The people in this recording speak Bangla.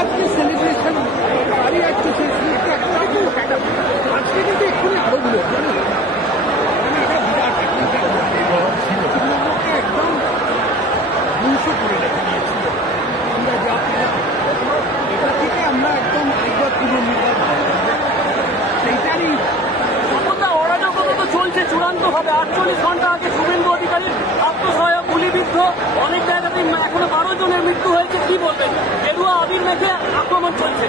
আজকে সেলিব্রেশন বাড়ি আজকে আজকে কিন্তু এক্ষুনি আরো গুলো একদম ধ্বংস করে রেখে দিয়েছিল। আমরা যা এটা থেকে আমরা একদম একবার পুনর্নির্বাচন সেইটারই চলছে চূড়ান্ত ভাবে 48 ঘন্টা আগে শুভেন্দু অধিকারীর আত্মসহায়ক গুলিবিদ্ধ, অনেক জায়গাতেই এখনো 12 জনের মৃত্যু হয়েছে। কি বলবেন? গেরুয়া আবির মেখে আক্রমণ চলছে।